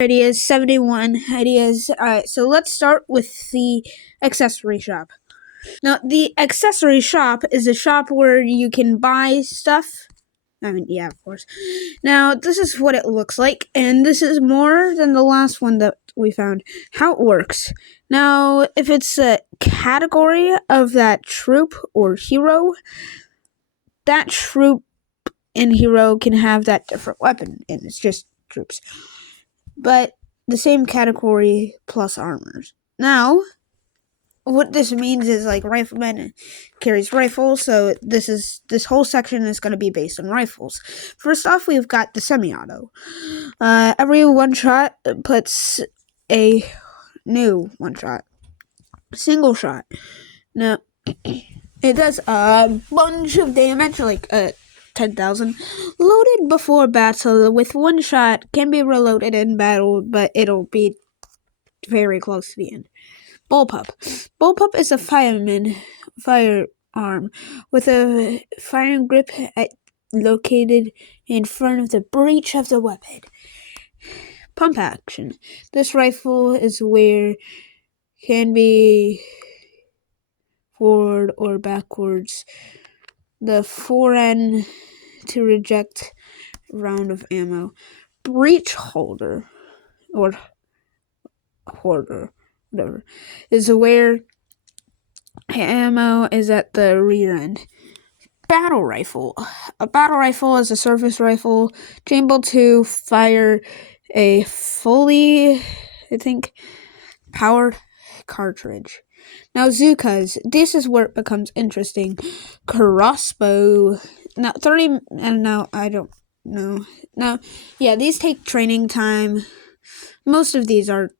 Ideas 71 ideas. Alright, so let's start with the accessory shop. Now, the accessory shop is a shop where you can buy stuff. Yeah, of course. Now, this is what it looks like, and this is more than the last one that we found. How it works. Now, if it's a category of that troop or hero, that troop and hero can have that different weapon, and it's just troops. But the same category plus armors. Now, what this means is like rifleman carries rifles, so this whole section is going to be based on rifles. First off, we've got the semi-auto. Every one shot puts a new one shot, single shot. Now, it does a bunch of damage, like 10,000. Loaded before battle with one shot, can be reloaded in battle, but it'll be very close to the end. Bullpup. Bullpup is a firearm with a firing grip located in front of the breech of the weapon. Pump action. This rifle is where can be forward or backwards. The forend to reject round of ammo. Breech holder or hoarder, whatever, is where ammo is at the rear end. Battle rifle. A battle rifle is a service rifle able to fire a fully, powered cartridge. Now, Zookas. This is where it becomes interesting. Crossbow. Now, 30, and now I don't know. Now, yeah, these take training time. Most of these are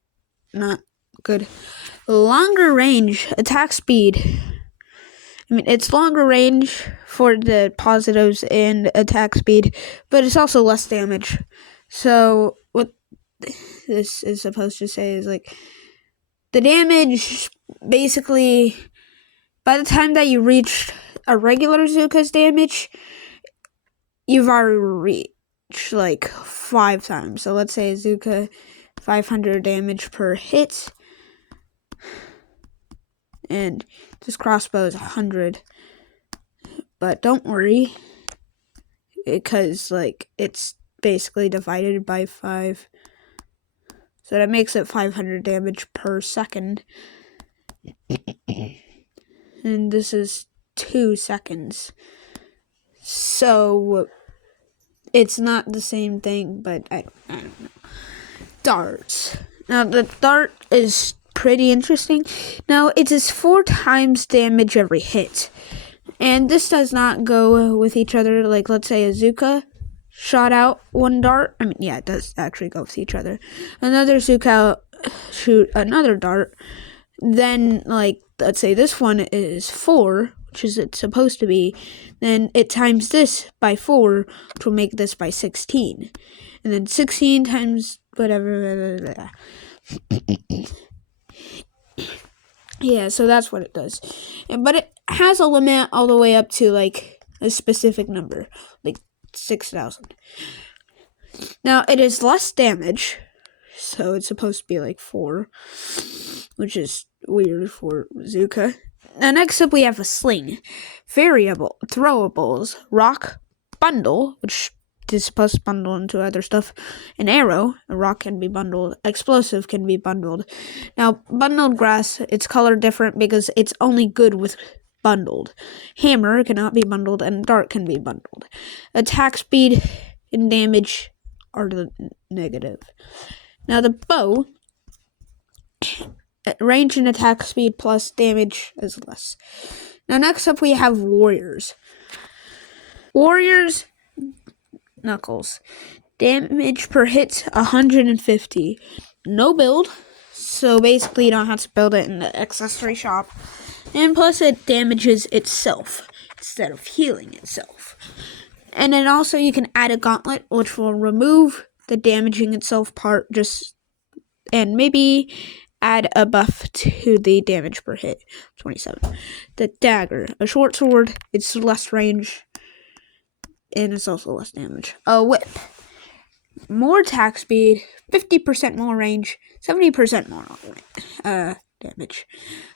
not good. Longer range, attack speed. It's longer range for the positives and attack speed, but it's also less damage. So, what this is supposed to say is like, the damage, basically, by the time that you reach a regular Zooka's damage, you've already reached like 5 times. So let's say a Zooka 500 damage per hit, and this crossbow is 100. But don't worry, because like it's basically divided by 5, so that makes it 500 damage per second. And this is 2 seconds. So it's not the same thing, but I don't know. Darts. Now, the dart is pretty interesting. Now, it is 4 times damage every hit. And this does not go with each other. Like, let's say a Zooka shot out one dart. It does actually go with each other. Another Zooka shoot another dart. Then, like, let's say this one is 4, which is it's supposed to be. Then it times this by 4, which will make this by 16. And then 16 times whatever. Yeah, so that's what it does. But it has a limit all the way up to like a specific number, like 6,000. Now, it is less damage, so it's supposed to be like 4, which is weird for Zooka. Now, next up we have a sling. Variable, throwables, rock, bundle, which is supposed to bundle into other stuff. An arrow, a rock can be bundled. Explosive can be bundled. Now, bundled grass, it's colored different because it's only good with bundled. Hammer cannot be bundled, and dart can be bundled. Attack speed and damage are the negative. Now, the bow, range and attack speed plus damage is less. Now, next up we have warriors. Warriors, knuckles. Damage per hit 150. No build, so basically you don't have to build it in the accessory shop. And plus it damages itself instead of healing itself. And then also you can add a gauntlet which will remove the damaging itself part and maybe add a buff to the damage per hit. 27. The dagger, a short sword, it's less range and it's also less damage. A whip. more attack speed, 50% more range, 70% more damage.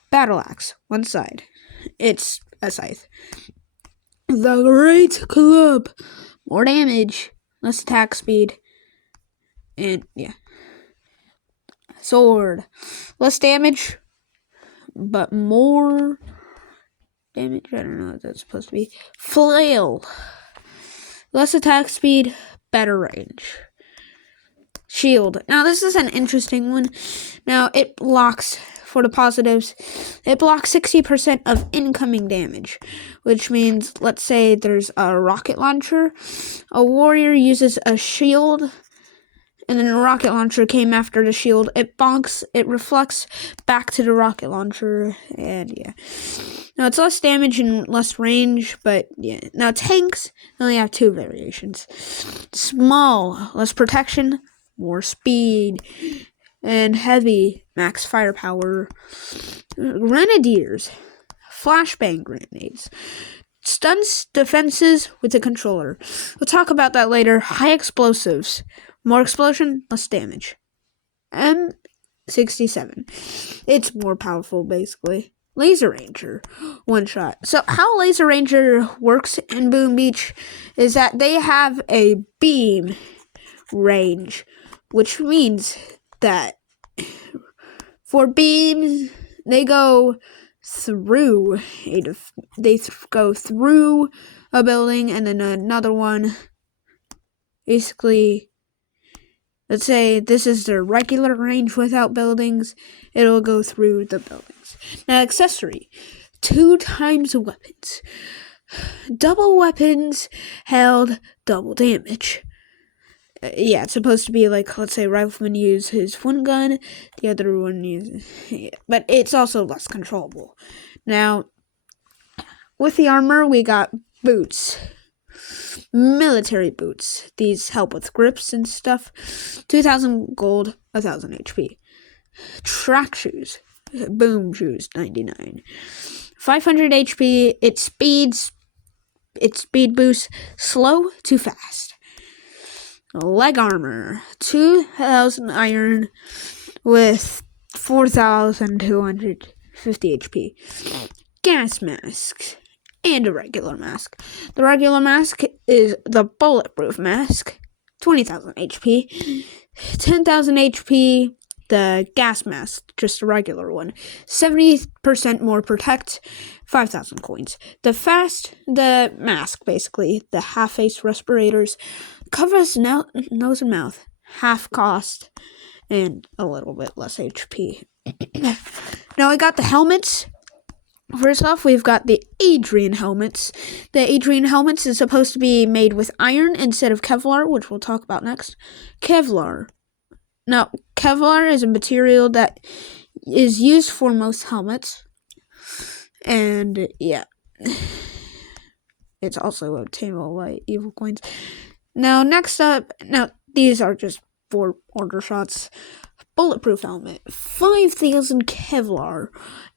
Battle axe, one side. It's a scythe. The Great Club, more damage, less attack speed, and yeah. Sword, less damage, but more damage. I don't know what that's supposed to be. Flail, less attack speed, better range. Shield. Now this is an interesting one. Now it blocks, for the positives, it blocks 60% of incoming damage, which means, let's say there's a rocket launcher, a warrior uses a shield, and then a rocket launcher came after the shield. It bonks, it reflects back to the rocket launcher, and yeah. Now it's less damage and less range, but yeah. Now tanks only have two variations. Small, less protection, more speed. And heavy, max firepower. Grenadiers, flashbang grenades. Stuns defenses with a controller. We'll talk about that later. High explosives. More explosion, less damage. M67. It's more powerful, basically. Laser Ranger, one shot. So how Laser Ranger works in Boom Beach is that they have a beam range, which means that for beams, they go through go through a building, and then another one. Basically, let's say this is the regular range without buildings, it'll go through the buildings. Now, accessory, 2 times weapons. Double weapons held double damage. Yeah, it's supposed to be like, let's say, Rifleman uses his one gun, the other one uses, yeah, but it's also less controllable. Now, with the armor, we got boots. Military boots. These help with grips and stuff. 2,000 gold, 1,000 HP. Track shoes. Boom shoes, 99. 500 HP. It speed boosts slow to fast. Leg armor, 2,000 iron with 4,250 HP. Gas mask and a regular mask. The regular mask is the bulletproof mask, 20,000 HP. 10,000 HP, the gas mask, just a regular one. 70% more protect, 5,000 coins. The mask, basically, the half-face respirators, covers nose and mouth, half cost, and a little bit less HP. Now I got the helmets. First off, we've got the Adrian helmets. The Adrian helmets is supposed to be made with iron instead of Kevlar, which we'll talk about next. Kevlar. Now, Kevlar is a material that is used for most helmets. And, yeah. It's also obtainable by evil coins. Now, next up, these are just 4 order shots. Bulletproof helmet, 5,000 Kevlar,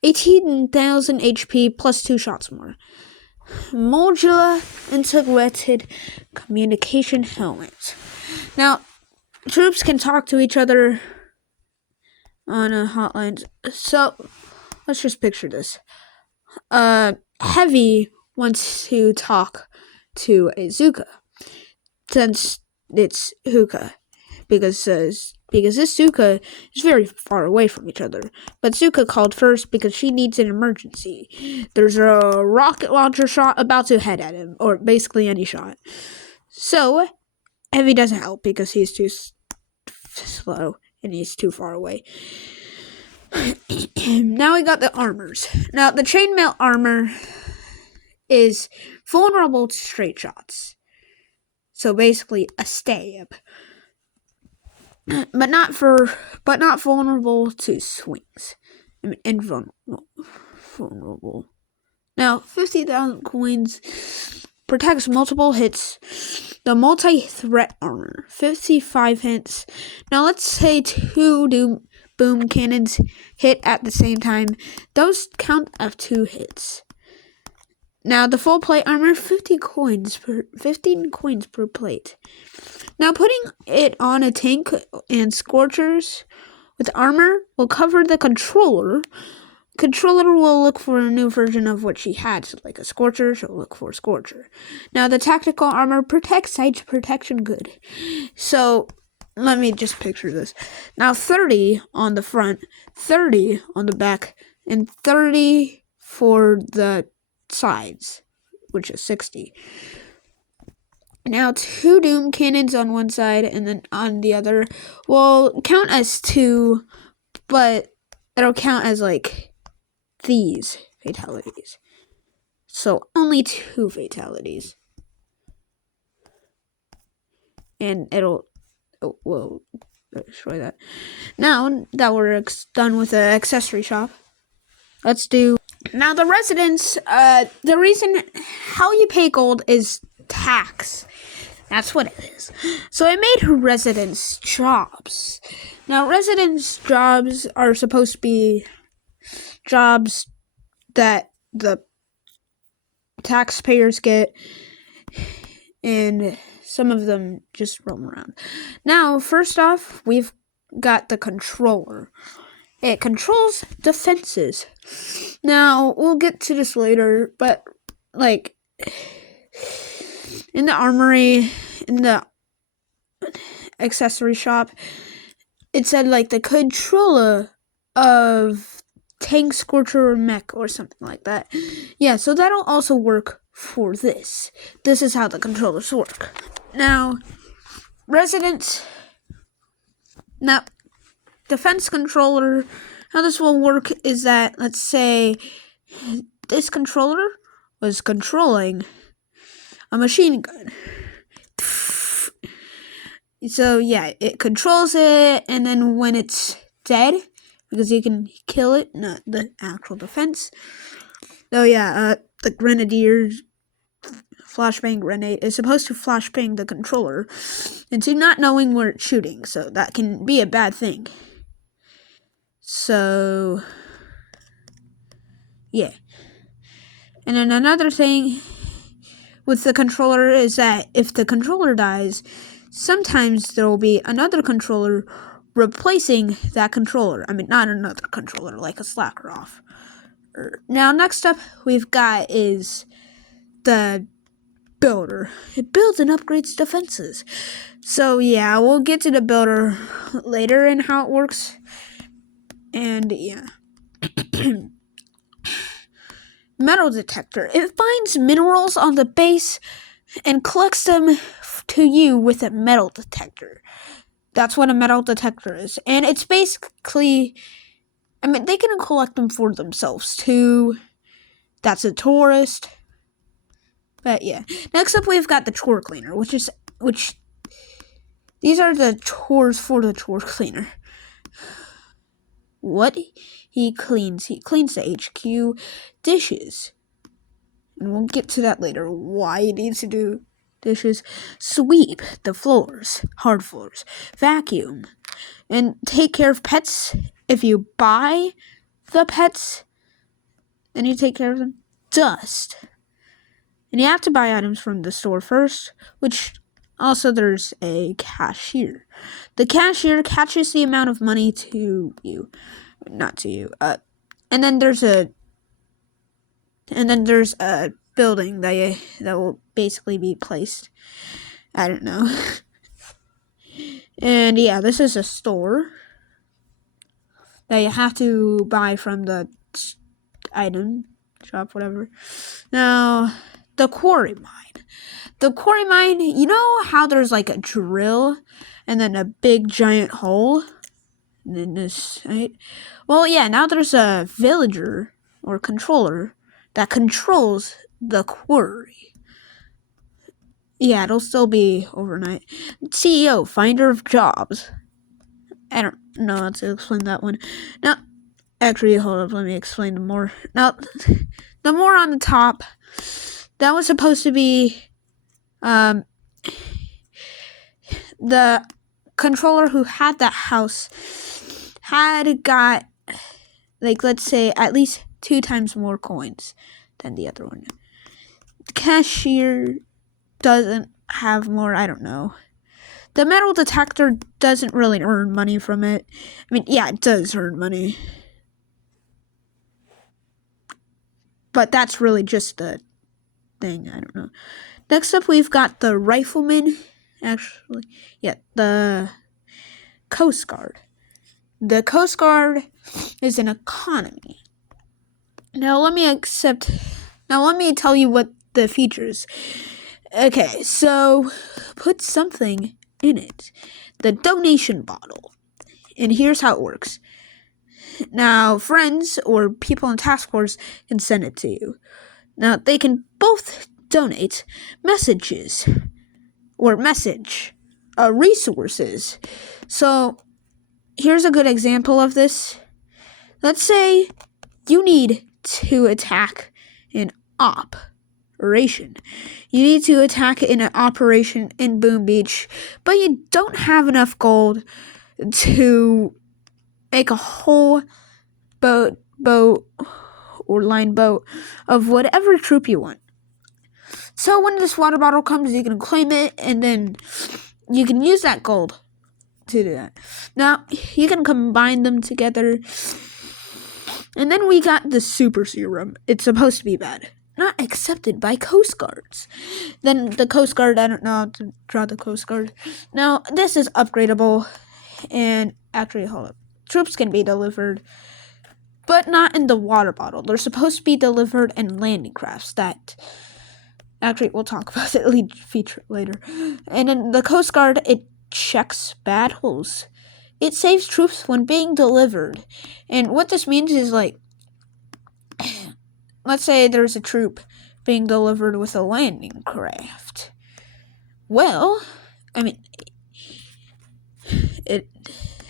18,000 HP plus 2 shots more. Modular integrated communication helmet. Now, troops can talk to each other on a hotline. So, let's just picture this. Heavy wants to talk to a Zuka, since it's Hookah, because this Zuka is very far away from each other. But Zuka called first because she needs an emergency. There's a rocket launcher shot about to head at him, or basically any shot. So, Heavy doesn't help because he's too slow and he's too far away. Now we got the armors. Now, the chainmail armor is vulnerable to straight shots. So basically a stab. But not vulnerable to swings. I mean, invulnerable. Now, 50,000 coins protects multiple hits. The multi-threat armor, 55 hits. Now, let's say 2 boom cannons hit at the same time. Those count as 2 hits. Now, the full plate armor, 15 coins per plate. Now putting it on a tank and Scorchers with armor will cover the controller. Controller will look for a new version of what she had, so like a Scorcher, she'll look for a Scorcher. Now the tactical armor protects sight protection good. So let me just picture this. Now 30 on the front, 30 on the back, and 30 for the sides, which is 60. Now 2 Doom cannons on one side and then on the other will count as 2, but it'll count as like these fatalities. So only 2 fatalities. And it'll we'll destroy that. Now that we're done with the accessory shop, let's do now the residence. The reason how you pay gold is tax. That's what it is. So I made residence jobs. Now residence jobs are supposed to be jobs that the taxpayers get, and some of them just roam around. Now, first off, we've got the controller. It controls defenses. Now, we'll get to this later, but like in the armory, in the accessory shop, it said like the controller of tank, Scorcher, or mech or something like that. Yeah, so that'll also work for this. This is how the controllers work. Now, defense controller, how this will work is that, let's say, this controller was controlling a machine gun. So, yeah, it controls it, and then when it's dead, because you can kill it, not the actual defense. So, yeah, the Grenadier flashbang grenade is supposed to flashbang the controller into not knowing where it's shooting, so that can be a bad thing. So, yeah. And then another thing with the controller is that if the controller dies, sometimes there will be another controller replacing that controller. I mean, not another controller, like a slacker off. Now, next up we've got is the builder. It builds and upgrades defenses. So, yeah, we'll get to the builder later and how it works. And, yeah. Metal detector. It finds minerals on the base and collects them to you with a metal detector. That's what a metal detector is. And it's basically, I mean, they can collect them for themselves too. That's a tourist. But yeah. Next up we've got the chore cleaner, which these are the chores for the chore cleaner. What he cleans the HQ dishes. And we'll get to that later, why he needs to do dishes. Sweep the floors, hard floors, vacuum, and take care of pets. If you buy the pets, then you take care of them. Dust. And you have to buy items from the store first, which also there's a cashier. The cashier catches the amount of money to you, not to you. And then there's a building that will basically be placed. I don't know. And yeah, this is a store that you have to buy from the item shop, whatever. Now, the quarry mine. The quarry mine, you know how there's like a drill and then a big giant hole in this, right? Well, yeah, now there's a villager or controller that controls the quarry. Yeah, it'll still be overnight. CEO, finder of jobs. I don't know how to explain that one. Now, actually, hold up, let me explain them more. Now, the more on the top, that was supposed to be the controller who had that house had got, like, let's say, at least 2 times more coins than the other one. The cashier doesn't have more, I don't know. the metal detector doesn't really earn money from it. I mean, yeah, it does earn money. But that's really just the thing. I don't know. Next up, we've got the rifleman. Actually, yeah, the Coast Guard. The Coast Guard is an economy. Now let me tell you what the features. Okay, so put something in it. The donation bottle. And here's how it works. Now, friends or people in task force can send it to you. Now, they can both donate messages or resources. So, here's a good example of this. Let's say you need to attack an operation. You need to attack in an operation in Boom Beach, but you don't have enough gold to make a whole boat or line boat of whatever troop you want. So when this water bottle comes, you can claim it, and then you can use that gold to do that. Now, you can combine them together. And then we got the super serum. It's supposed to be bad. Not accepted by Coast Guards. Then the Coast Guard, I don't know how to draw the Coast Guard. Now, this is upgradable. And actually, hold up. Troops can be delivered, but not in the water bottle. They're supposed to be delivered in landing crafts that... Actually, we'll talk about the elite feature later. And in the Coast Guard, it checks battles. It saves troops when being delivered. And what this means is, like, let's say there's a troop being delivered with a landing craft. Well, I mean,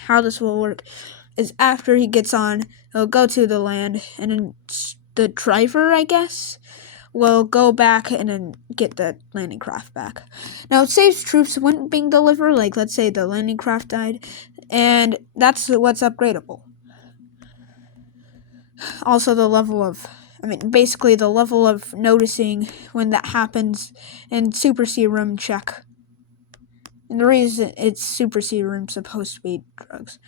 how this will work is after he gets on, he'll go to the land, and then the driver, I guess, will go back and then get the landing craft back. Now, it saves troops when being delivered, like, let's say the landing craft died, and that's what's upgradable. Also, basically the level of noticing when that happens, and super serum check. And the reason it's super serum supposed to be drugs.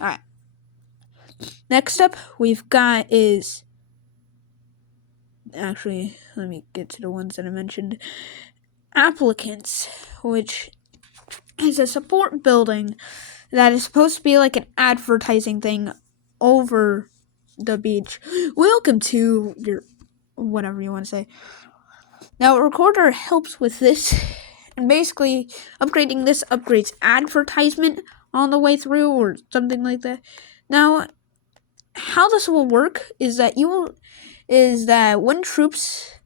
Alright. Next up, we've got is... Actually, let me get to the ones that I mentioned. Applicants, which is a support building that is supposed to be like an advertising thing over the beach. Welcome to your... whatever you want to say. Now, Recorder helps with this, and basically upgrading this upgrades advertisement on the way through or something like that. Now, how this will work is that when troops...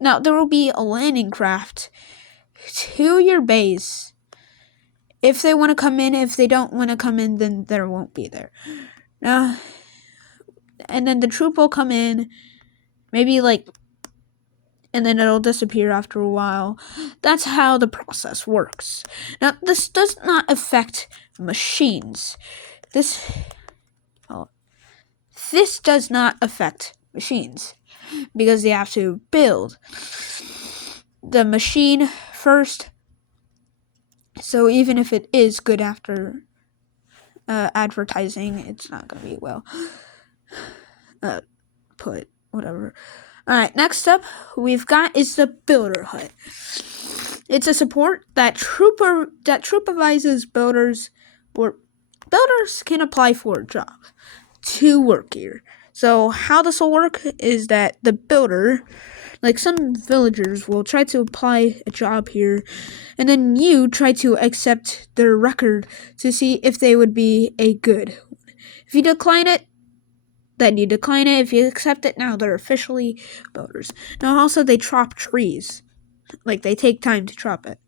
Now, there will be a landing craft to your base. If they want to come in, if they don't want to come in, then there won't be there. Now, and then the troop will come in, maybe and then it'll disappear after a while. That's how the process works. Now, this does not affect machines. This does not affect machines because they have to build the machine first. So even if it is good after advertising, it's not going to be well put, whatever. Alright, next up we've got is the Builder Hut. It's a support that troopavizes builders, or builders can apply for a job to work here. So how this will work is that the builder, like some villagers, will try to apply a job here, and then you try to accept their record to see if they would be a good one. If you decline it, then you decline it. If you accept it, now they're officially builders. Now also they chop trees. Like, they take time to chop it.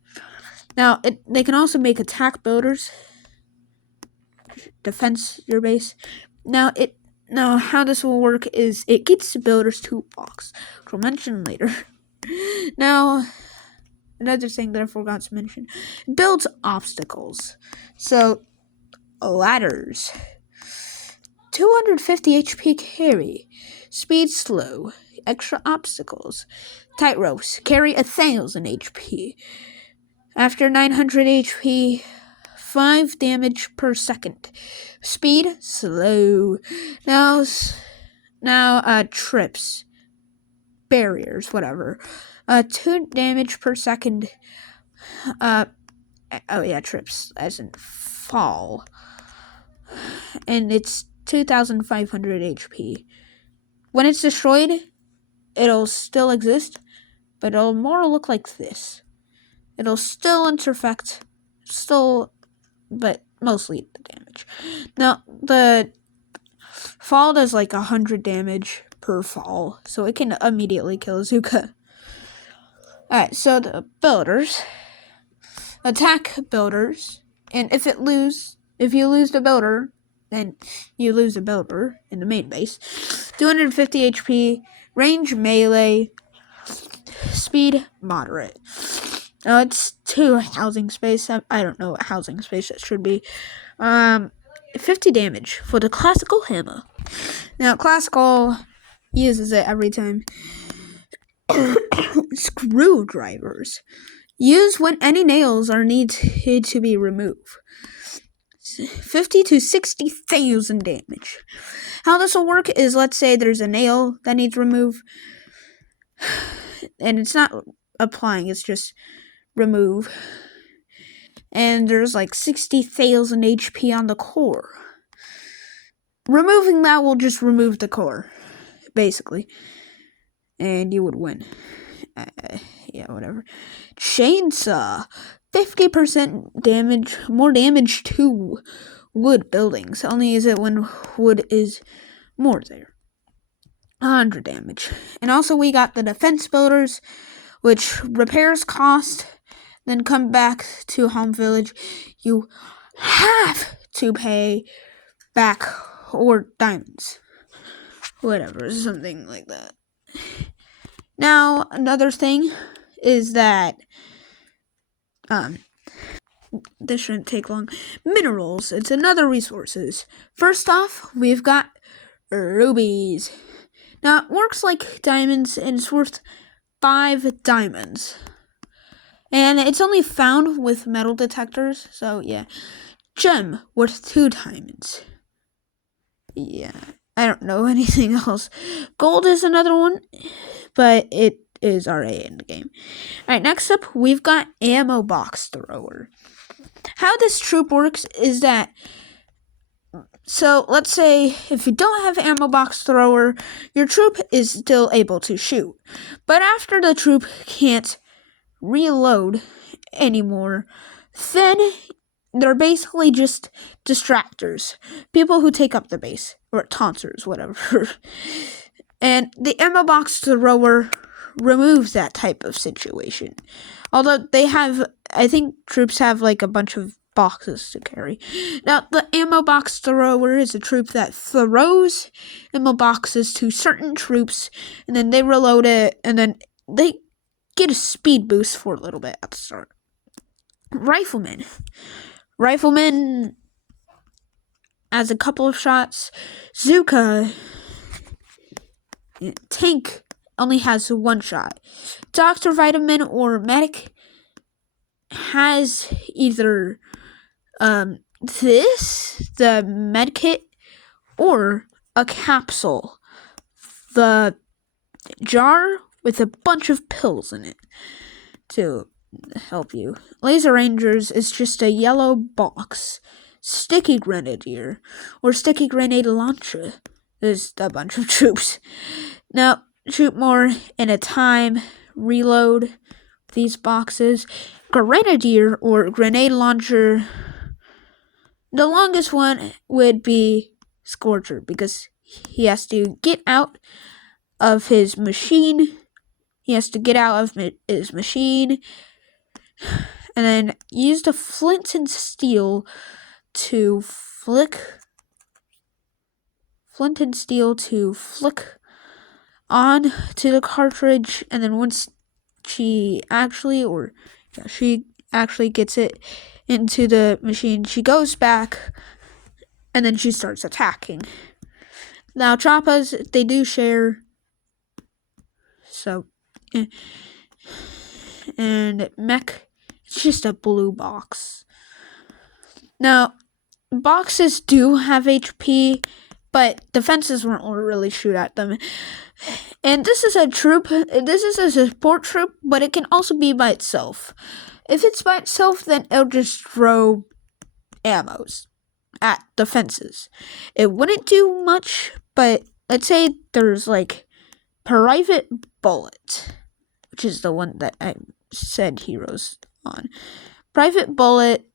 Now, they can also make attack builders. Defense your base. Now how this will work is it gets the builder's toolbox, which we'll mention later. Now, another thing that I forgot to mention, it builds obstacles. So, ladders. 250 HP carry. Speed slow. extra obstacles. Tight ropes carry 1,000 HP. After 900 HP, 5 damage per second. Speed, slow. Now, trips, barriers, whatever. 2 damage per second. Trips, as in fall. And it's 2,500 HP. When it's destroyed, it'll still exist, but it'll more look like this. It'll still intersect, but mostly the damage. Now, the fall does like 100 damage per fall, so it can immediately kill Zuka. Alright, so the builders attack builders, and if you lose the builder, then you lose a builder in the main base. 250 HP, range melee, speed moderate. It's 2 housing space. I don't know what housing space it should be. 50 damage for the classical hammer. Now, classical uses it every time. Screwdrivers. Use when any nails are needed to be removed. 50 to 60,000 damage. How this will work is, let's say there's a nail that needs removed, and it's not applying, it's just remove. And there's like 60,000 HP on the core. Removing that will just remove the core, basically. And you would win. Whatever. Chainsaw. 50% damage, more damage to wood buildings. Only use it when wood is more there. 100 damage. And also we got the defense builders, which repairs cost, then come back to home village. You have to pay back or diamonds. Whatever, something like that. Now, another thing is that this shouldn't take long. Minerals, it's another resources. First off, we've got rubies. Now, it works like diamonds, and it's worth 5 diamonds. And it's only found with metal detectors, so yeah. Gem, worth 2 diamonds. Yeah, I don't know anything else. Gold is another one, but it is RA in the game. Alright, next up, we've got Ammo Box Thrower. How this troop works is that, so let's say if you don't have Ammo Box Thrower, your troop is still able to shoot. But after the troop can't reload anymore, then they're basically just distractors. People who take up the base, or taunters, whatever. And the Ammo Box Thrower removes that type of situation. Although they have, I think troops have like a bunch of boxes to carry. Now, the Ammo Box Thrower is a troop that throws ammo boxes to certain troops, and then they reload it, and then they get a speed boost for a little bit at the start. Rifleman has a couple of shots. Zuka tank only has 1 shot. Dr. Vitamin or Medic has either the med kit, or a capsule, the jar with a bunch of pills in it to help you. Laser Rangers is just a yellow box. Sticky Grenadier or Sticky Grenade Launcher is a bunch of troops. Now, shoot more in a time, reload these boxes. Grenadier or Grenade Launcher, the longest one would be Scorcher, because he has to get out of his machine. And then use the flint and steel to flick on to the cartridge, and then once she actually gets it into the machine, she goes back, and then she starts attacking. Now, Choppas, they do share So, and mech, it's just a blue box. Now, boxes do have HP, but defenses won't really shoot at them. And this is a troop, this is a support troop, but it can also be by itself. If it's by itself, then it'll just throw ammos at defenses. It wouldn't do much, but let's say there's like Private Bullet, which is the one that I said heroes on. Private Bullet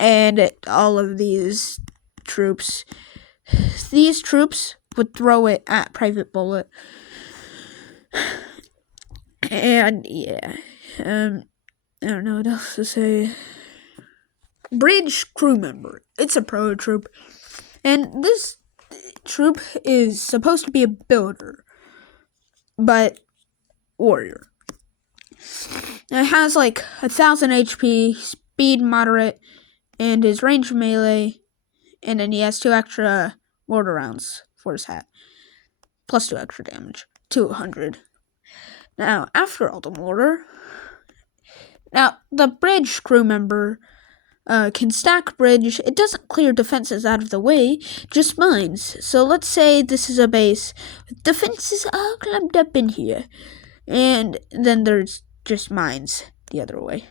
and all of these troops would throw it at Private Bullet. And yeah, I don't know what else to say. Bridge crew member. It's a pro troop. And this troop is supposed to be a builder, but warrior. It has like 1,000 HP, speed moderate, and his range melee, and then he has 2 extra mortar rounds for his hat, plus 2 extra damage, 200. Now, after all the mortar, now the bridge crew member can stack bridge. It doesn't clear defenses out of the way, just mines. So let's say this is a base with defenses all clumped up in here, and then there's just mines the other way.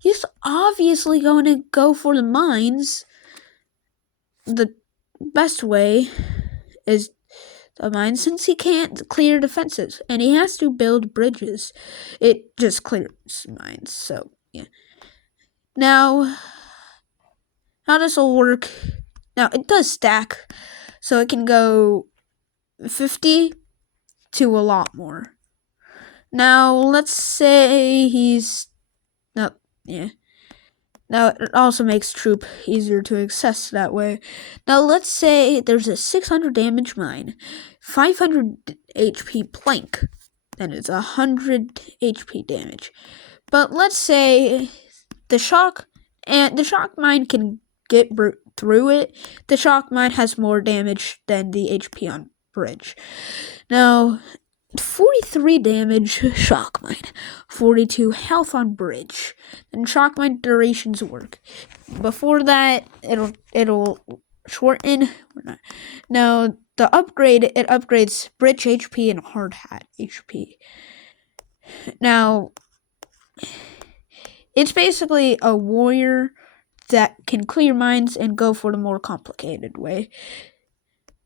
He's obviously going to go for the mines. The best way is the mines, since he can't clear defenses, and he has to build bridges. It just clears mines, so yeah. Now, how this will work? Now, it does stack, so it can go 50 to a lot more. Now, let's say Now, it also makes troop easier to access that way. Now, let's say there's a 600 damage mine, 500 HP plank, then it's 100 HP damage. But let's say the shock mine can get through it. The shock mine has more damage than the HP on bridge. Now, 43 damage shock mine, 42 health on bridge, and shock mine durations work. Before that, it'll shorten. Now the upgrade, it upgrades bridge HP and hard hat HP. Now it's basically a warrior that can clear mines and go for the more complicated way.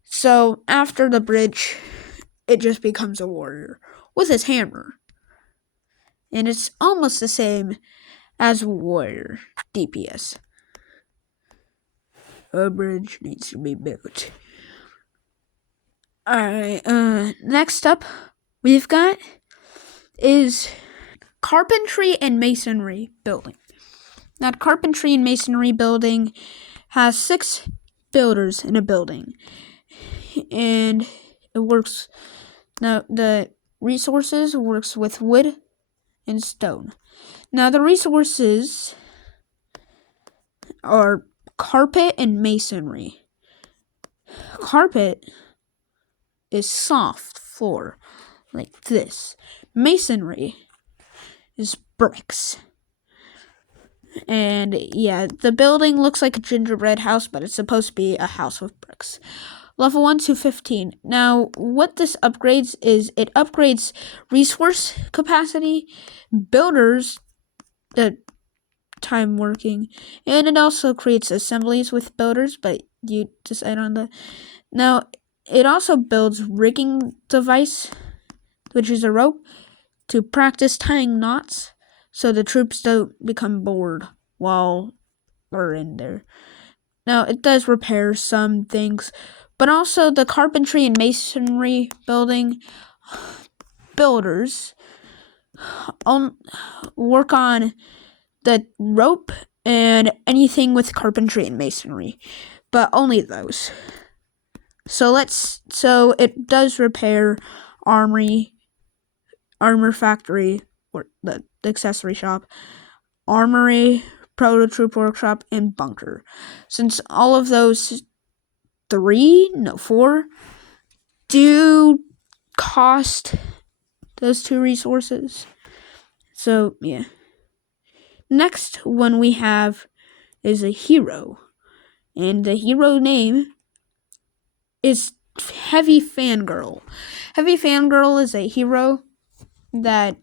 So after the bridge, it just becomes a warrior with his hammer. And it's almost the same as warrior DPS. A bridge needs to be built. Alright, next up we've got is carpentry and masonry building. That carpentry and masonry building has 6 builders in a building. And it works. Now, the resources works with wood and stone. Now, the resources are carpet and masonry. Carpet is soft floor, like this. Masonry is bricks. And yeah, the building looks like a gingerbread house, but it's supposed to be a house with bricks. Level 1 to 15. Now, what this upgrades is it upgrades resource capacity, builders, the time working, and it also creates assemblies with builders, but you decide on the. Now, it also builds rigging device, which is a rope, to practice tying knots, so the troops don't become bored while they're in there. Now, it does repair some things, but also the carpentry and masonry builders work on the rope and anything with carpentry and masonry, but only those. So it does repair armor factory, or the accessory shop, armory, proto troop workshop, and bunker. Since all of those 4 do cost those two resources. So, yeah. Next one we have is a hero. And the hero name is Heavy Fangirl. Heavy Fangirl is a hero that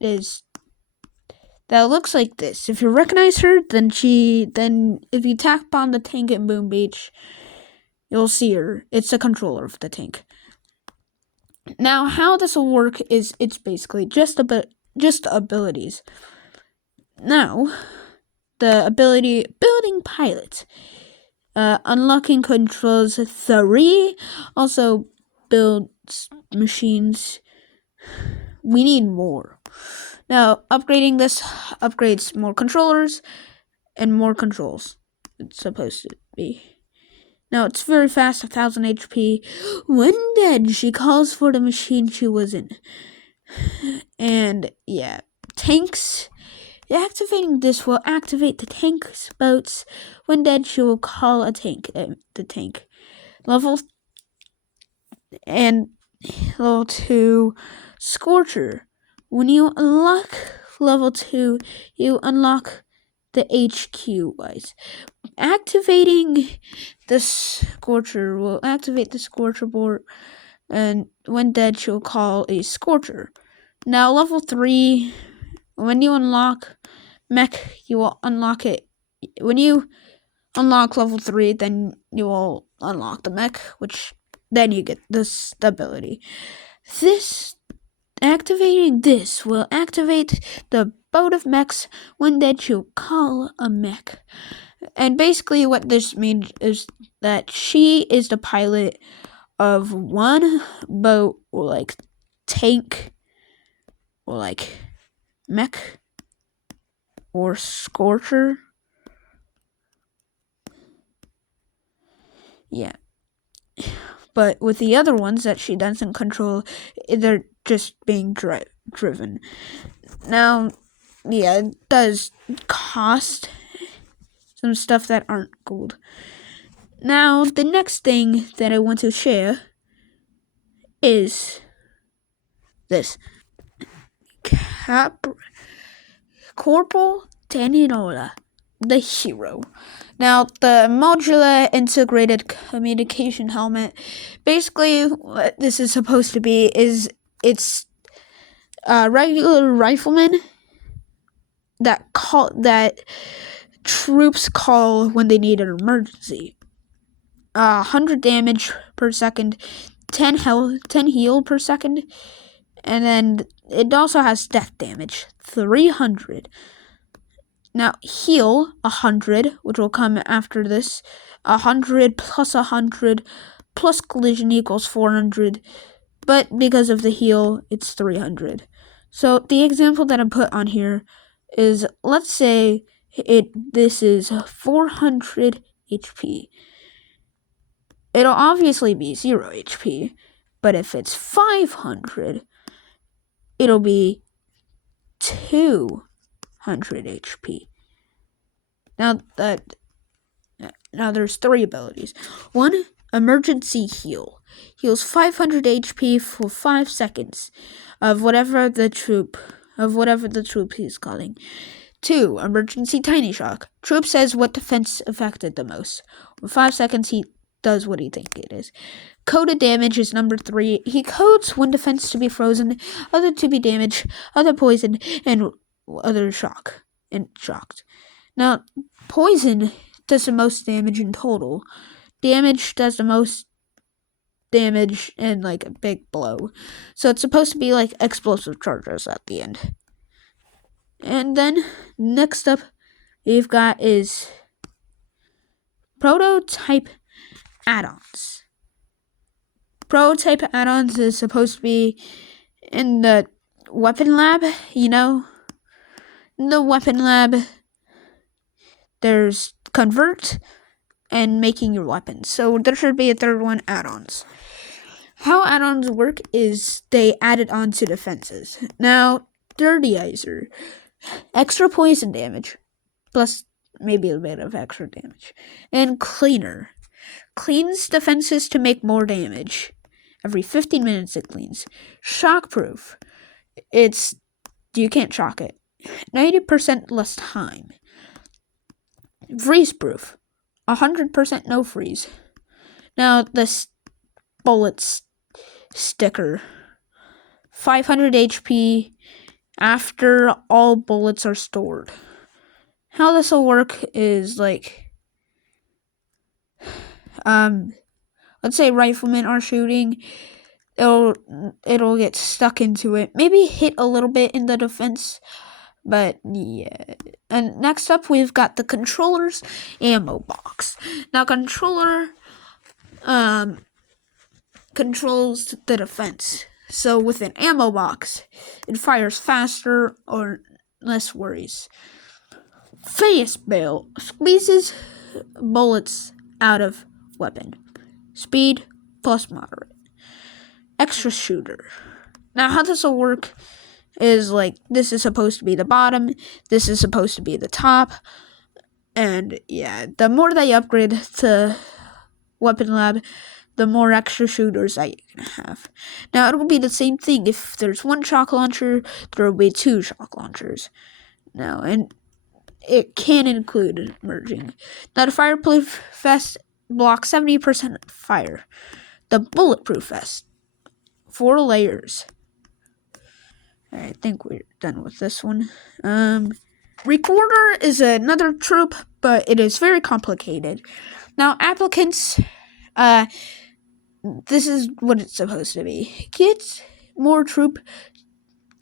looks like this. If you recognize her, then if you tap on the tank in Boom Beach, you'll see her. It's the controller of the tank. Now, how this will work is it's basically just abilities. Now, the ability Building Pilot. Unlocking controls 3. Also builds machines. We need more. Now, upgrading this upgrades more controllers and more controls. It's supposed to be. Now, it's very fast, 1000 HP. When dead, she calls for the machine she was in. And, yeah, tanks. Activating this will activate the tank's boats. When dead, she will call the tank. Level 2, Scorcher. When you unlock level 2, you unlock the HQ wise. Activating the Scorcher will activate the Scorcher board, and when dead, she'll call a Scorcher. Now, level 3, when you unlock mech, you will unlock it. When you unlock level 3, then you will unlock the mech, which then you get this ability. Activating this will activate the boat of mechs. When dead, you'll call a mech. And basically what this means is that she is the pilot of one boat, or like tank, or like mech, or Scorcher. Yeah. But with the other ones that she doesn't control, they're just being driven. Now, yeah, it does cost some stuff that aren't gold. Now, the next thing that I want to share is this. Corporal Daninola, the hero. Now, the modular integrated communication helmet, basically what this is supposed to be is it's regular riflemen that troops call when they need an emergency. 100 damage per second, 10 heal per second, and then it also has death damage, 300. Now, heal 100, which will come after this. 100 plus 100 plus collision equals 400. But because of the heal, it's 300. So the example that I put on here is, let's say this is 400 HP. It'll obviously be 0 HP. But if it's 500, it'll be 200 HP. Now there's 3 abilities. 1, emergency heal. Heals 500 HP for 5 seconds of whatever the troop he's calling. 2, emergency tiny shock. Troop says what defense affected the most. For 5 seconds, he does what he thinks it is. Coded damage is number 3. He codes one defense to be frozen, other to be damaged, other poisoned, and other shocked. Now, poison does the most damage in total. Damage does the most damage in like a big blow. So it's supposed to be like explosive charges at the end. And then next up we've got is prototype add-ons. Prototype add-ons is supposed to be in the weapon lab, In the weapon lab, there's convert and making your weapons. So there should be a third one, add-ons. How add-ons work is they add it on to defenses. Now, Dirtyizer, extra poison damage, plus maybe a bit of extra damage. And Cleaner, cleans defenses to make more damage. Every 15 minutes it cleans. Shockproof, you can't shock it. 90% less time. Freeze proof. 100% no freeze. Now this bullet sticker. 500 HP after all bullets are stored. How this will work is like, let's say riflemen are shooting, it'll get stuck into it. Maybe hit a little bit in the defense, but yeah. And next up, we've got the controller's ammo box. Now, controller controls the defense. So with an ammo box, it fires faster or less worries. Phase Bale squeezes bullets out of weapon. Speed plus moderate. Extra shooter. Now how this will work is like, this is supposed to be the bottom, this is supposed to be the top, and yeah, the more that you upgrade to Weapon Lab, the more extra shooters that you can have. Now, it will be the same thing. If there's one shock launcher, there will be 2 shock launchers. Now, and it can include merging. Now, the fireproof vest blocks 70% fire. The bulletproof vest, 4 layers. Alright, I think we're done with this one. Recorder is another troop, but it is very complicated. Now, applicants, this is what it's supposed to be. Get more troop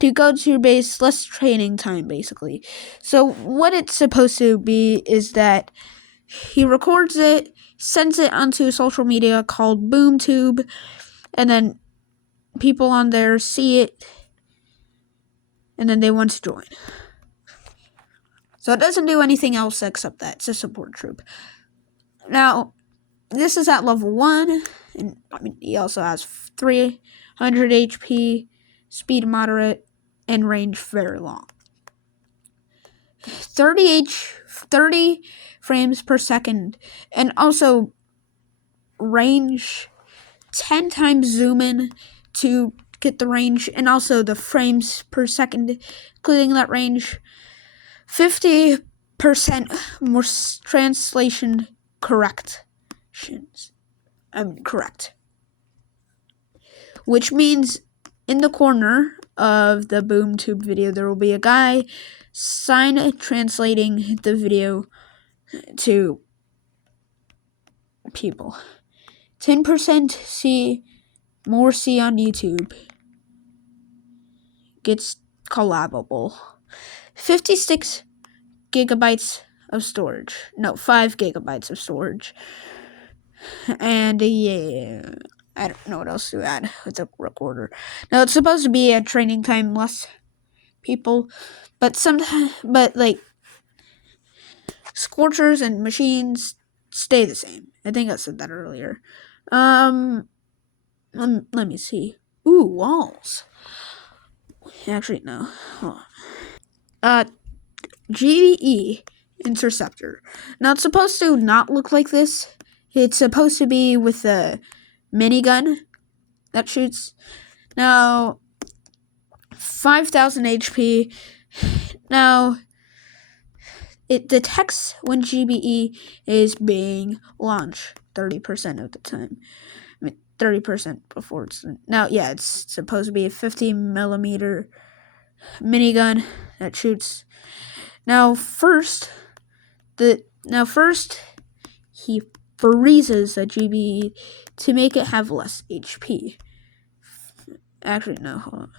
to go to your base, less training time, basically. So what it's supposed to be is that he records it, sends it onto social media called BoomTube, and then people on there see it, and then they want to join. So it doesn't do anything else except that. It's a support troop. Now, this is at level 1, and I mean, he also has 300 HP, speed moderate, and range very long. 30 frames per second, and also range 10 times zoom in to get the range, and also the frames per second, including that range. 50% more translation corrections. Correct. Which means in the corner of the BoomTube video, there will be a guy translating the video to people. 10% more see on YouTube. Gets collabable. 56 gigabytes of storage. No, 5 gigabytes of storage. And yeah, I don't know what else to add with a recorder. Now, it's supposed to be a training time less people, but like Scorchers and machines stay the same. I think I said that earlier. Let me see. Ooh, walls. Actually, no. Hold on. GBE Interceptor. Now, it's supposed to not look like this. It's supposed to be with a minigun that shoots. Now, 5,000 HP. Now, it detects when GBE is being launched 30% of the time. I mean, 30% before it's... Now, yeah, it's supposed to be a 50mm minigun that shoots. Now, first, he freezes a GBE to make it have less HP. Actually, no, hold on.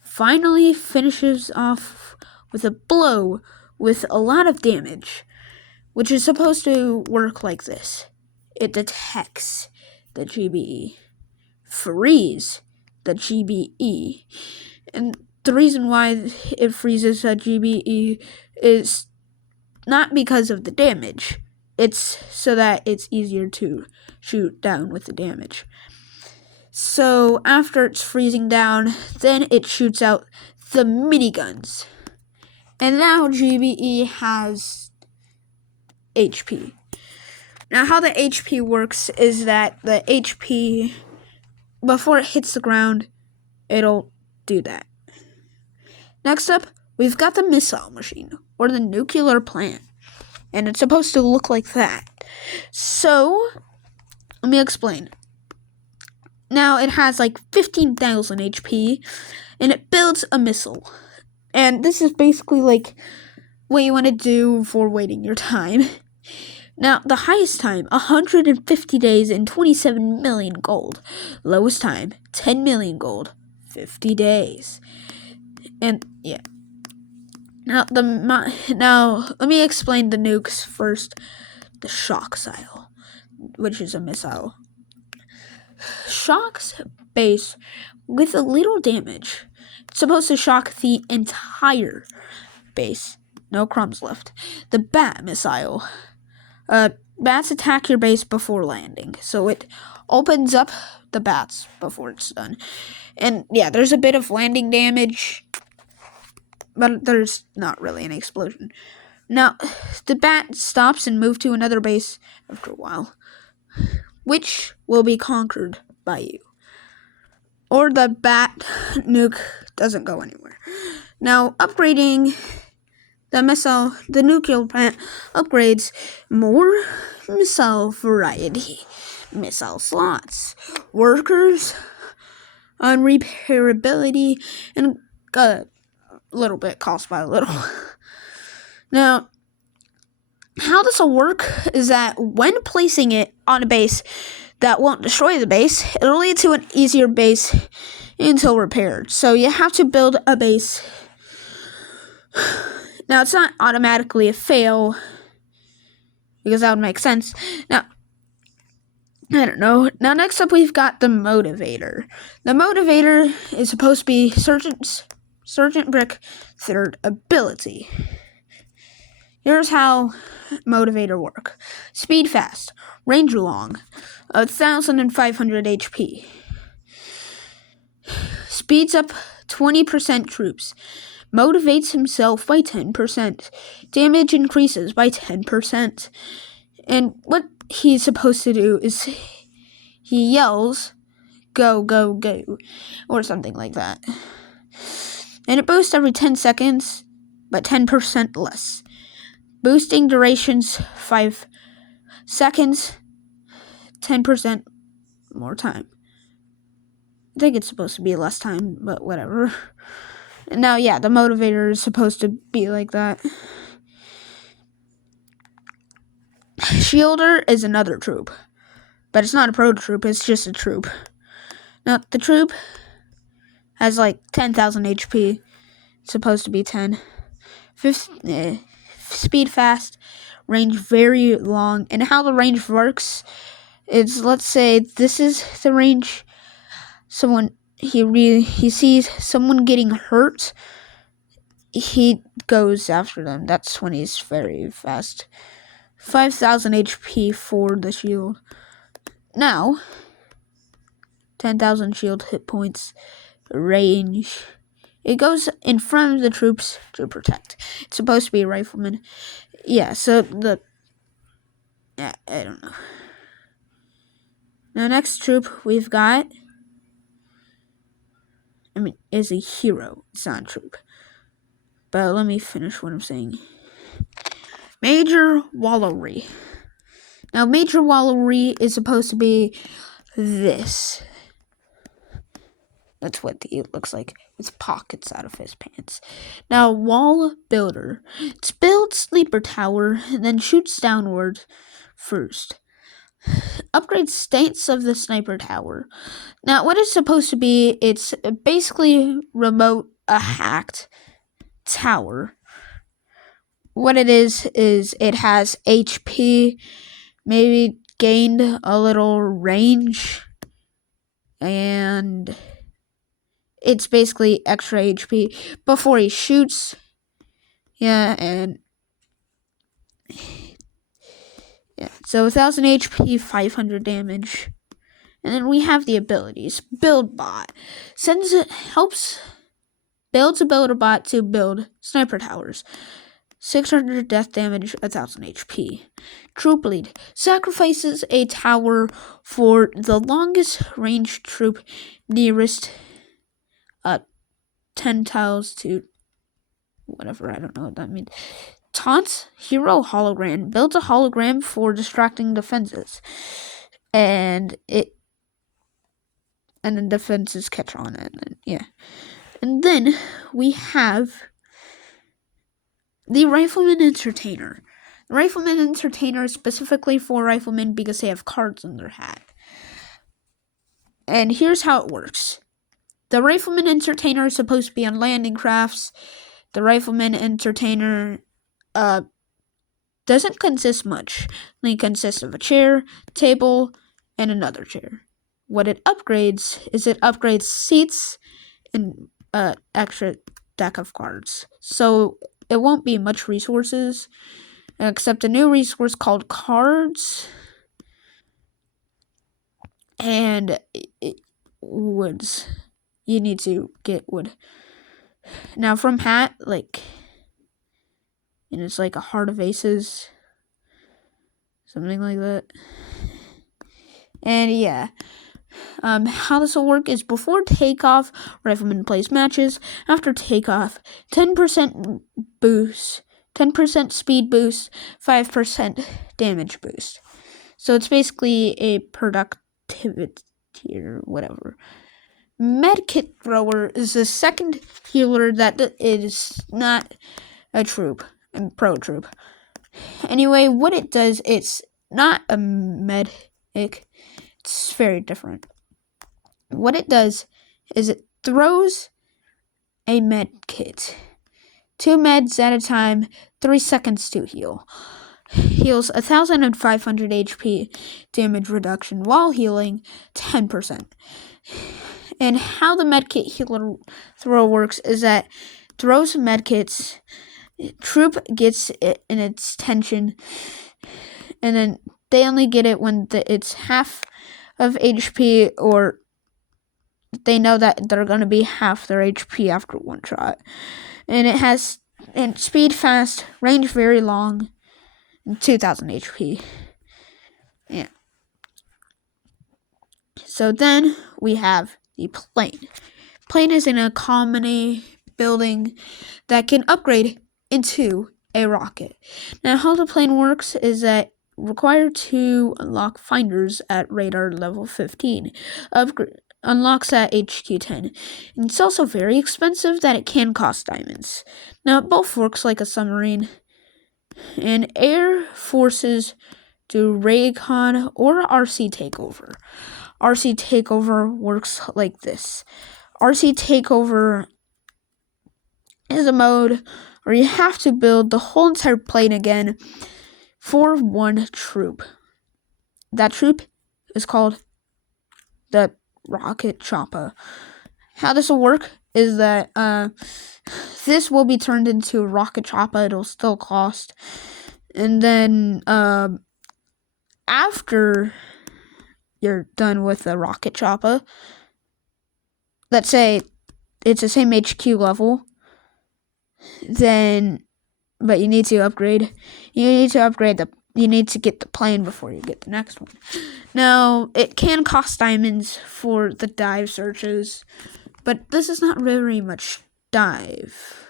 Finally finishes off with a blow with a lot of damage, which is supposed to work like this. It detects the GBE, freeze the GBE, and the reason why it freezes a GBE is not because of the damage. It's so that it's easier to shoot down with the damage. So after it's freezing down, then it shoots out the miniguns. And now GBE has HP. Now how the HP works is that the HP, before it hits the ground, it'll do that. Next up, we've got the missile machine, or the nuclear plant. And it's supposed to look like that. So, let me explain. Now, it has like 15,000 HP, and it builds a missile. And this is basically like what you want to do for waiting your time. Now, the highest time, 150 days and 27 million gold. Lowest time, 10 million gold, 50 days. And, yeah. Now, let me explain the nukes first. The shock missile, which is a missile. Shocks base with a little damage. It's supposed to shock the entire base. No crumbs left. The bat missile. Bats attack your base before landing, so it opens up the bats before it's done. And yeah, there's a bit of landing damage, but there's not really an explosion. Now, the bat stops and moves to another base after a while, which will be conquered by you. Or the bat nuke doesn't go anywhere. Now, upgrading the nuclear plant upgrades more missile variety, missile slots, workers, on repairability, and a little bit cost by a little. Now, how this will work is that when placing it on a base that won't destroy the base, it'll lead to an easier base until repaired. So you have to build a base. Now, it's not automatically a fail, because that would make sense. Now, I don't know. Now, next up, we've got the motivator. The motivator is supposed to be Sergeant Brick third ability. Here's how motivator work. Speed fast, range long, 1,500 HP. Speeds up 20% troops. Motivates himself by 10%. Damage increases by 10%. And what he's supposed to do is he yells, "Go, go, go," or something like that. And it boosts every 10 seconds, but 10% less. Boosting durations 5 seconds, 10% more time. I think it's supposed to be less time, but whatever. Now, yeah, the motivator is supposed to be like that. Shielder is another troop, but it's not a pro troop, it's just a troop. Now, the troop has like 10,000 HP. It's supposed to be 10. Speed fast, range very long. And how the range works is, let's say this is the range. He sees someone getting hurt, he goes after them. That's when he's very fast. 5,000 HP for the shield. Now, 10,000 shield hit points, range. It goes in front of the troops to protect. It's supposed to be a rifleman. Yeah, so I don't know. Now, next troop we've got, is a hero. It's not a troop. But let me finish what I'm saying. Major Wallery. Now, Major Wallery is supposed to be this. That's what he looks like, with pockets out of his pants. Now, Wall Builder. It's build sleeper tower, and then shoots downward first. Upgrade stance of the sniper tower. Now, what it's supposed to be, it's basically a hacked tower. What it is it has HP, maybe gained a little range, and it's basically extra HP before he shoots. Yeah, so 1,000 HP, 500 damage. And then we have the abilities. Build bot. Builds a builder bot to build sniper towers. 600 death damage, 1,000 HP. Troop lead. Sacrifices a tower for the longest range troop nearest 10 tiles to whatever, I don't know what that means. Taunts hero hologram. Builds a hologram for distracting defenses. And then defenses catch on it. And then we have the Rifleman Entertainer. The Rifleman Entertainer is specifically for riflemen because they have cards in their hat. And here's how it works. The Rifleman Entertainer is supposed to be on landing crafts. The Rifleman Entertainer doesn't consist much. It consists of a chair, table, and another chair. What it upgrades is it upgrades seats and extra deck of cards. So it won't be much resources, except a new resource called cards and woods. You need to get wood. Now from hat, and it's like a heart of aces, something like that. And yeah, how this will work is before takeoff, Rifleman plays matches. After takeoff, 10% boost, 10% speed boost, 5% damage boost. So it's basically a productivity or whatever. Medkit Thrower is the second healer that is not a troop, a pro troop. Anyway, what it does, it's not a medic. It's very different. What it does is it throws a med kit. 2 meds at a time, 3 seconds to heal. Heals 1,500 HP damage reduction while healing 10%. And how the medkit healer throw works is that throws medkits, troop gets it in its tension, and then they only get it when it's half of HP, or they know that they're going to be half their HP after one shot. And it has speed fast, range very long, and 2,000 HP. Yeah. So then we have the plane. Plane is an economy building that can upgrade into a rocket. Now, how the plane works is that required to unlock finders at radar level 15. Unlocks at HQ 10. And it's also very expensive that it can cost diamonds. Now, it both works like a submarine. And Air Forces do Raycon or RC Takeover. RC Takeover works like this. RC Takeover is a mode where you have to build the whole entire plane again for one troop. That troop is called the Rocket Chopper. How this will work is that this will be turned into a Rocket Chopper. It'll still cost. And then after you're done with the Rocket Chopper, let's say it's the same HQ level, then, but you need to upgrade. You need to get the plane before you get the next one. Now, it can cost diamonds for the dive searches, but this is not very much dive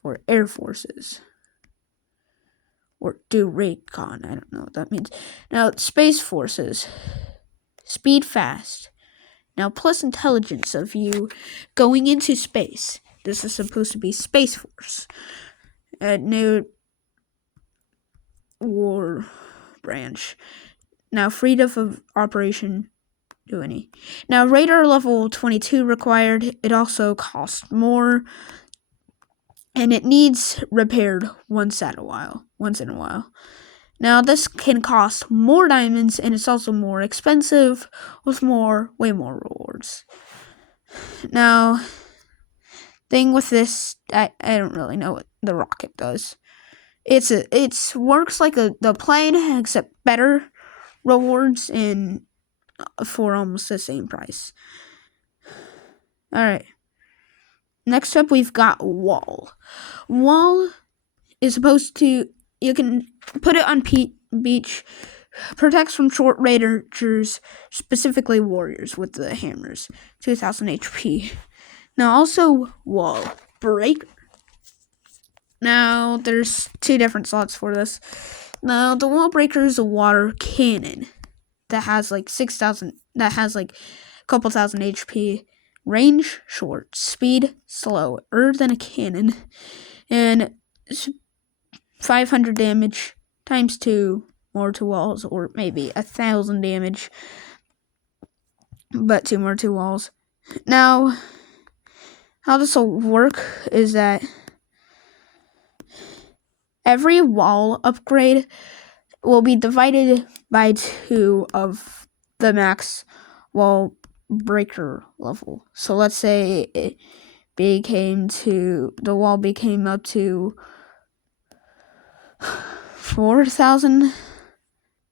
for Air Forces. Or do Raycon, I don't know what that means. Now, Space Forces, speed fast. Now, plus intelligence of you going into space. This is supposed to be Space Force. A new war branch. Now, freedom of operation. Do any. Now, radar level 22 required. It also costs more. And it needs repaired once in a while. Now, this can cost more diamonds, and it's also more expensive with way more rewards. Now, thing with this, I don't really know what the rocket does. It works like the plane, except better rewards and for almost the same price. All right. Next up, we've got Wall. Wall is supposed to, you can put it on beach, protects from short raiders, specifically warriors with the hammers, 2,000 HP. Now also wall breaker. Now there's two different slots for this. Now the wall breaker is a water cannon that has like 6,000. That has like a couple thousand HP. Range short, speed slower than a cannon, and 500 damage times 2 more to walls, or maybe 1,000 damage, but 2 more to walls. Now, how this will work is that every wall upgrade will be divided by 2 of the max wall breaker level. So let's say the wall became up to 4,000.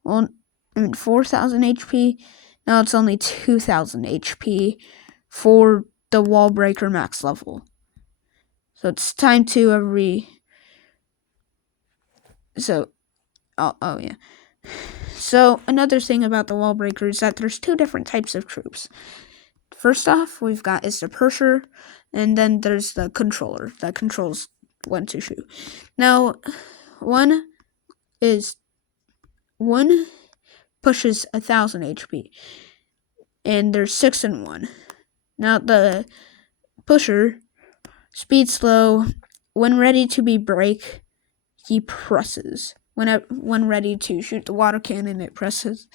Well, 4,000 HP. Now it's only 2,000 HP for the wall breaker max level. So it's time to yeah. So another thing about the wall breaker is that there's 2 different types of troops. First off, we've got is the Pusher, and then there's the controller that controls when to shoot. Now, one pushes 1,000 HP, and there's 6 in 1. Now the Pusher, speed slow, when ready to be break, he presses. When ready to shoot the water cannon, it presses.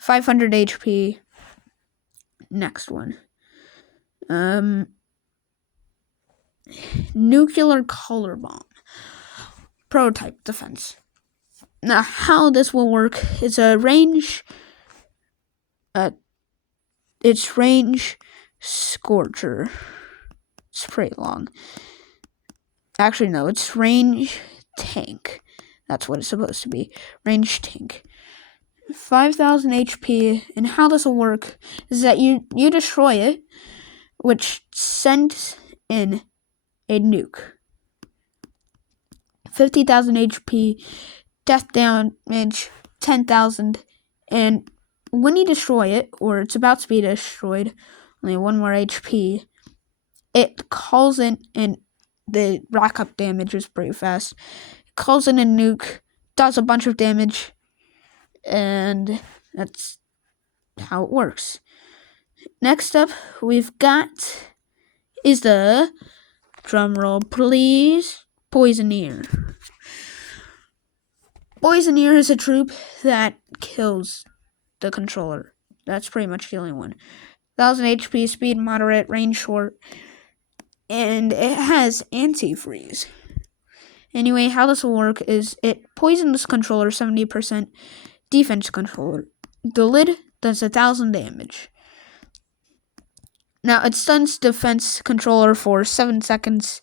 500 HP. Next one. Nuclear color bomb. Prototype defense. Now, how this will work is it's range scorcher. It's pretty long. Actually, no, it's range tank. That's what it's supposed to be. Range tank. 5,000 HP, and how this will work is that you destroy it, which sends in a nuke. 50,000 HP, death damage 10,000, and when you destroy it, or it's about to be destroyed, only 1 more HP, it calls in, and the rack up damage is pretty fast. It calls in a nuke, does a bunch of damage, and that's how it works. Next up, we've got is the, drumroll please, Poisoneer. Poisoneer is a troop that kills the controller. That's pretty much the only one. 1,000 HP, speed moderate, range short, and it has antifreeze. Anyway, how this will work is it poisons controller 70%, defense controller. The lid does 1,000 damage. Now, it stuns defense controller for 7 seconds,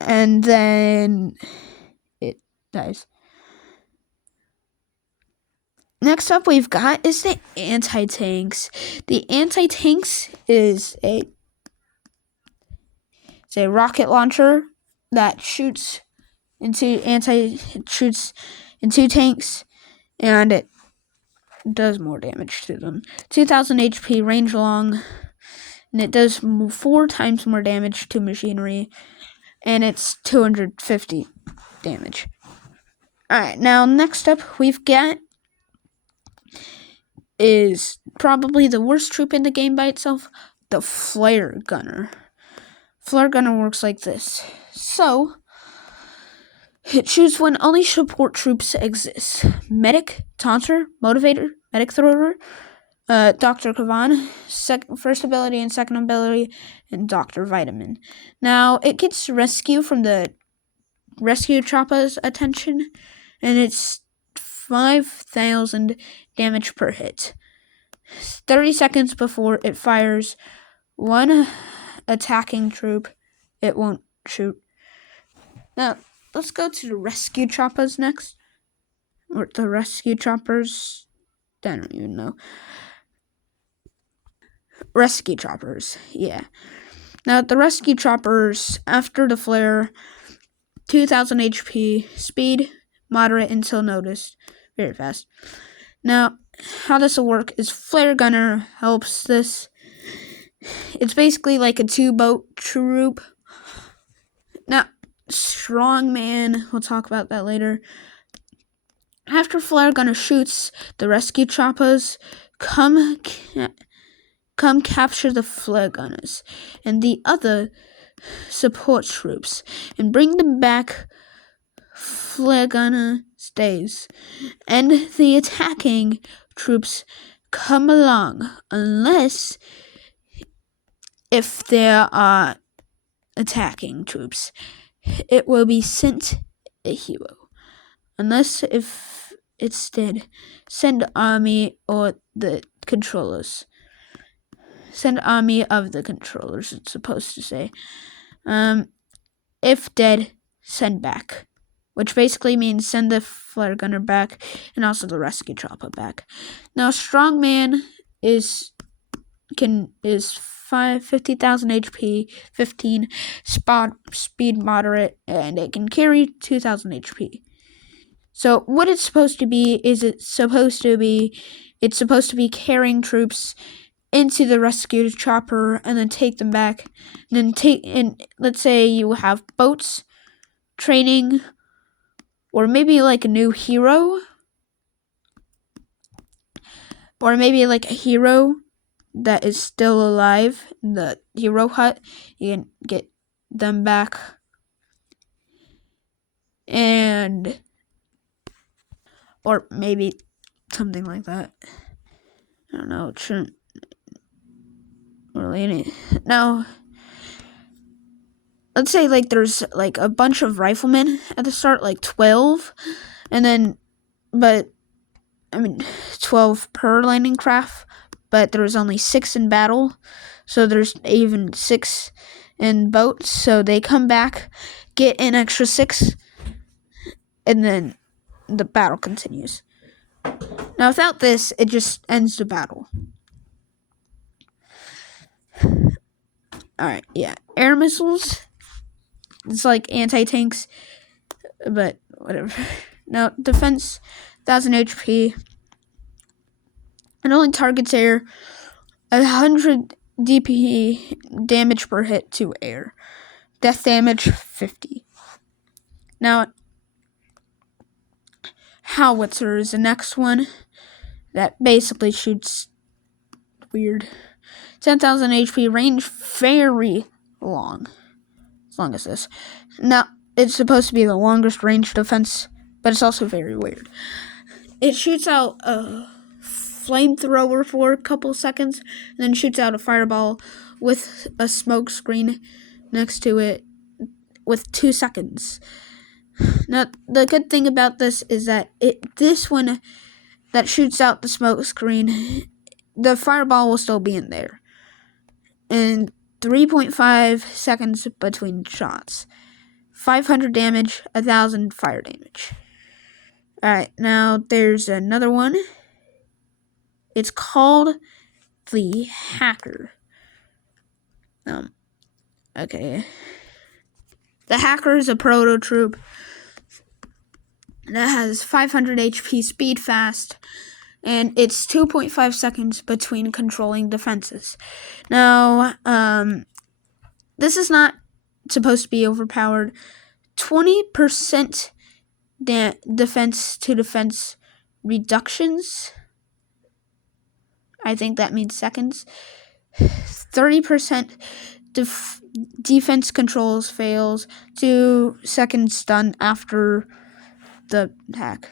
and then it dies. Next up we've got is the anti-tanks. The anti-tanks is a rocket launcher that shoots into tanks, and it does more damage to them. 2,000 HP, range long, and it does 4 times more damage to machinery, and it's 250 damage. Alright, now next up we've got is probably the worst troop in the game by itself, the Flare Gunner. Flare Gunner works like this. So, it shoots when only support troops exist. Medic, Taunter, Motivator, Medic Thrower, Dr. Kavan, first ability and second ability, and Dr. Vitamin. Now, it gets rescue from the rescue chopper's attention, and it's 5,000 damage per hit. 30 seconds before it fires one attacking troop, it won't shoot. Now, let's go to the rescue choppers next. Or the rescue choppers. I don't even know. Rescue choppers, yeah. Now, the rescue choppers, after the flare, 2,000 HP, speed, moderate until noticed. Very fast. Now, how this will work is Flare Gunner helps this, It's basically like a 2-boat troop. Now, Strongman, we'll talk about that later. After Flare Gunner shoots the rescue choppers, come capture the Flare Gunners and the other support troops and bring them back. Flare Gunner stays, and the attacking troops come along, unless if there are attacking troops, it will be sent a hero. Unless if it's dead, send army or the controllers. Send army of the controllers, it's supposed to say. If dead, send back. Which basically means send the Flare Gunner back and also the rescue chopper back. Now Strongman is 50,000 HP, 15 speed moderate, and it can carry 2,000 HP. So what it's supposed to be is it's supposed to be carrying troops into the rescue chopper and then take them back. And then let's say you have boats, training, or maybe like a new hero, or maybe like a hero that is still alive in the hero hut. You can get them back. And or maybe something like that. I don't know. It shouldn't really any. Now, let's say like there's like a bunch of riflemen at the start, like 12, and then, 12 per landing craft, but there's only 6 in battle, so there's even 6 in boats. So they come back, get an extra 6, and then the battle continues. Now, without this, it just ends the battle. Alright, yeah. Air missiles. It's like anti-tanks, but whatever. Now, defense, 1,000 HP. It only targets air. 100 DP damage per hit to air. Death damage, 50. Now, Howitzer is the next one that basically shoots weird. 10,000 HP, range very long. As long as this. Now, it's supposed to be the longest range defense, but it's also very weird. It shoots out a flamethrower for a couple seconds, and then shoots out a fireball with a smoke screen next to it with 2 seconds. Now, the good thing about this is that this one that shoots out the smoke screen, the fireball will still be in there. And 3.5 seconds between shots. 500 damage, 1,000 fire damage. Alright, now there's another one. It's called the Hacker. Okay. The Hacker is a proto troop that has 500 HP, speed fast, and it's 2.5 seconds between controlling defenses. Now, this is not supposed to be overpowered. 20% defense to defense reductions. I think that means seconds. 30% defense controls fails. 2 seconds stun after the hack.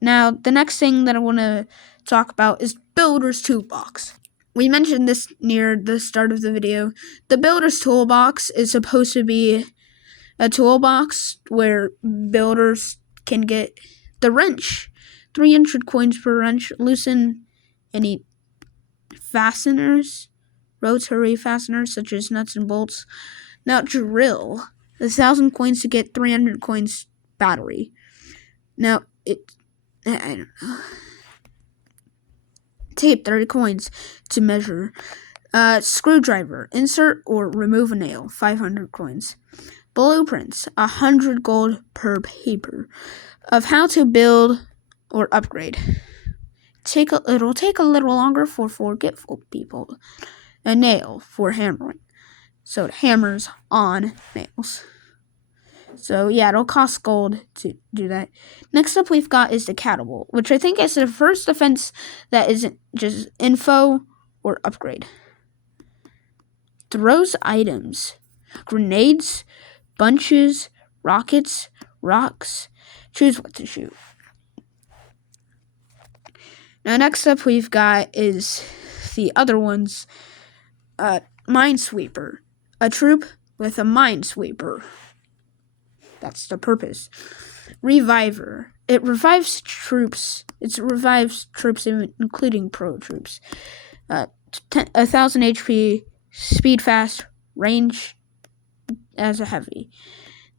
Now, the next thing that I want to talk about is Builder's Toolbox. We mentioned this near the start of the video. The Builder's Toolbox is supposed to be a toolbox where builders can get the wrench. 300 coins per wrench. Loosen any fasteners, rotary fasteners such as nuts and bolts. Now, drill. 1,000 coins to get 300 coins battery. Now, I don't know. Tape, 30 coins to measure. Screwdriver, insert or remove a nail, 500 coins. Blueprints, 100 gold per paper of how to build or upgrade. it'll take a little longer for forgetful people. A nail for hammering. So it hammers on nails. So yeah, it'll cost gold to do that. Next up we've got is the catapult, which I think is the first defense that isn't just info or upgrade. Throws items, grenades, bunches, rockets, rocks. Choose what to shoot. Now next up we've got is the other ones. Minesweeper. A troop with a minesweeper. That's the purpose. Reviver. It revives troops. Including pro troops. 1,000 HP, speed fast, range as a heavy.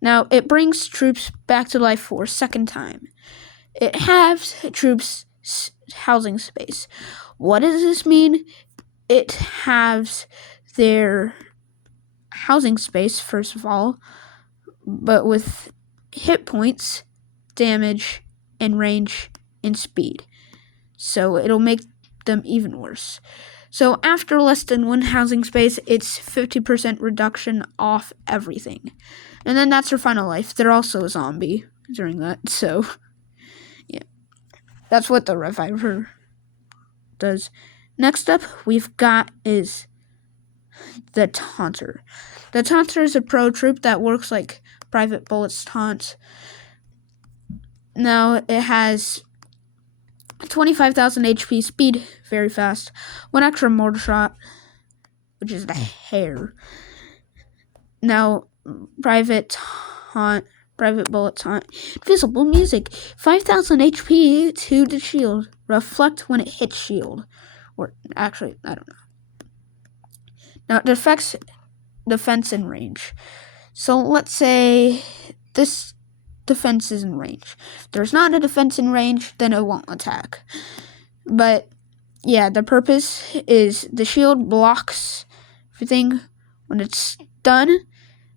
Now, it brings troops back to life for a second time. It halves troops' housing space. What does this mean? It halves their housing space, first of all, but with hit points, damage, and range, and speed. So it'll make them even worse. So after less than one housing space, it's 50% reduction off everything. And then that's their final life. They're also a zombie during that, so yeah. That's what the Reviver does. Next up, we've got is the Taunter. The Taunter is a pro troop that works like Private Bullet's taunt. Now, it has 25,000 HP, speed very fast, 1 extra mortar shot, which is the hair. Now, Private Bullet taunt, visible music, 5,000 HP to the shield, reflect when it hits shield. Or actually, I don't know. Now, it affects defense and range. So let's say this defense is in range. If there's not a defense in range, then it won't attack. But yeah, the purpose is the shield blocks everything. When it's done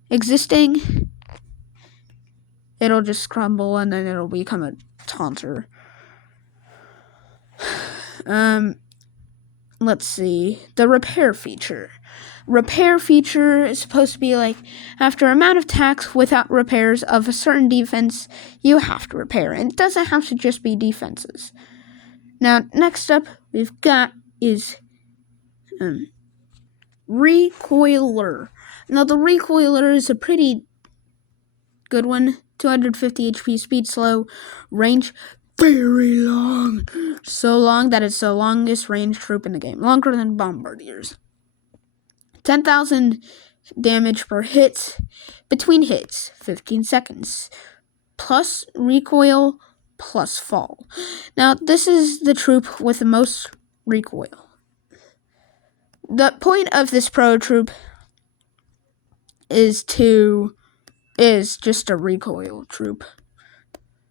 existing, it'll just crumble and then it'll become a taunter. Let's see. The repair feature. Repair feature is supposed to be like, after amount of attacks without repairs of a certain defense, you have to repair. And it doesn't have to just be defenses. Now, next up we've got is Recoiler. Now, the Recoiler is a pretty good one. 250 HP, speed slow, range very long. So long that it's the longest range troop in the game. Longer than Bombardiers. 10,000 damage per hit. Between hits, 15 seconds. Plus recoil, plus fall. Now, this is the troop with the most recoil. The point of this pro troop is just a recoil troop.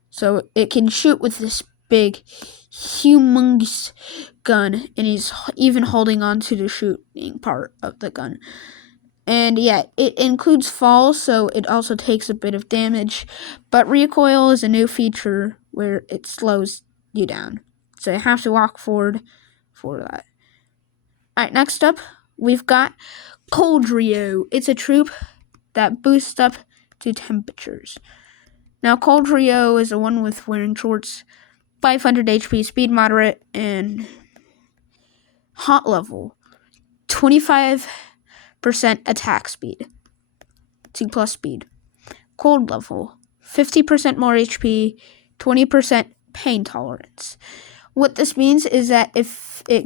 So it can shoot with this big, humongous gun, and he's even holding on to the shooting part of the gun. And yeah, it includes fall, so it also takes a bit of damage. But recoil is a new feature where it slows you down. So you have to walk forward for that. Alright, next up, we've got Coldrio. It's a troop that boosts up to temperatures. Now, Coldrio is the one with wearing shorts, 500 HP, speed moderate, and hot level, 25% attack speed, 2+ speed. Cold level, 50% more HP, 20% pain tolerance. What this means is that if you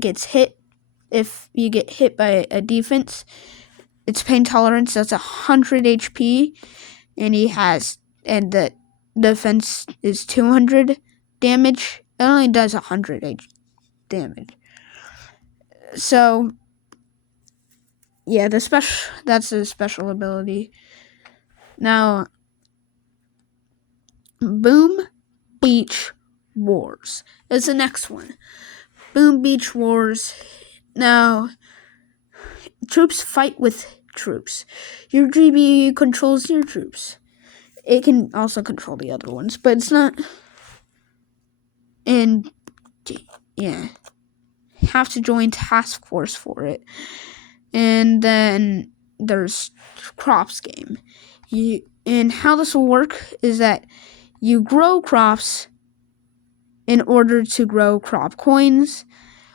get hit by a defense, its pain tolerance that's 100 HP, and the defense is 200 damage. It only does 100 damage. So yeah, that's a special ability. Now, Boom Beach Wars is the next one. Boom Beach Wars. Now, troops fight with troops. Your GB controls your troops. It can also control the other ones, but it's not. And yeah, have to join task force for it. And then there's crops game. And how this will work is that you grow crops in order to grow crop coins,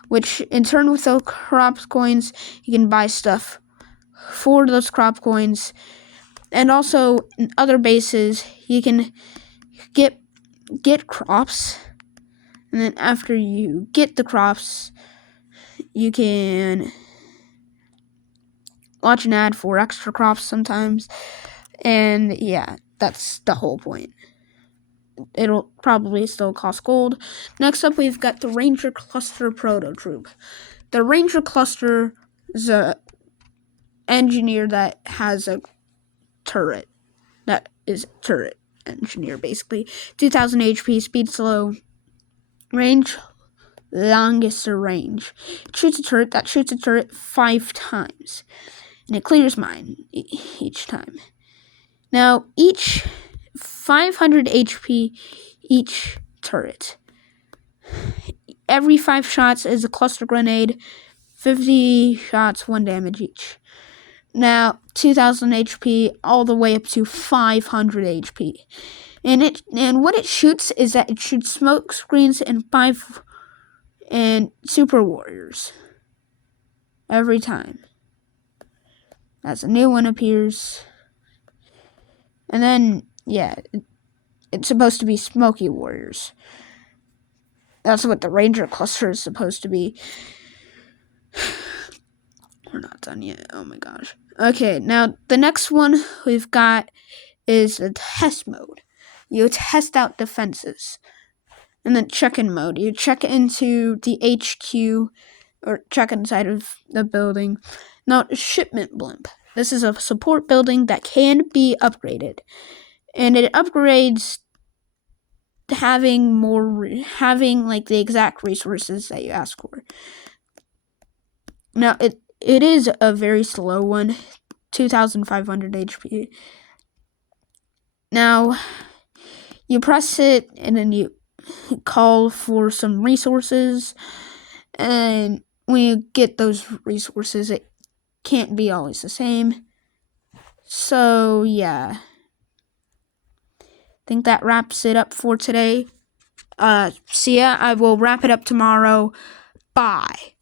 which in turn with those crop coins, you can buy stuff for those crop coins. And also in other bases, you can get crops. And then after you get the crops, you can watch an ad for extra crops sometimes. And yeah, that's the whole point. It'll probably still cost gold. Next up, we've got the Ranger Cluster Proto Troop. The Ranger Cluster is a engineer that has a turret. That is turret engineer, basically. 2000 HP, speed slow, range, longest range. It shoots a turret that shoots a turret 5 times. And it clears mine each time. Now, each 500 HP each turret. Every 5 shots is a cluster grenade. 50 shots, 1 damage each. Now, 2000 HP all the way up to 500 HP. And what it shoots is that it shoots smoke screens and super warriors every time. As a new one appears. And then, yeah, it's supposed to be smoky warriors. That's what the Ranger Cluster is supposed to be. We're not done yet. Oh my gosh. Okay, now the next one we've got is the test mode. You test out defenses. And then check-in mode. You check into the HQ or check inside of the building. Now, shipment blimp. This is a support building that can be upgraded. And it upgrades having like the exact resources that you ask for. Now, it is a very slow one, 2,500 HP. Now, you press it and then you call for some resources, and when you get those resources, it can't be always the same. So, yeah. I think that wraps it up for today. See ya. I will wrap it up tomorrow. Bye.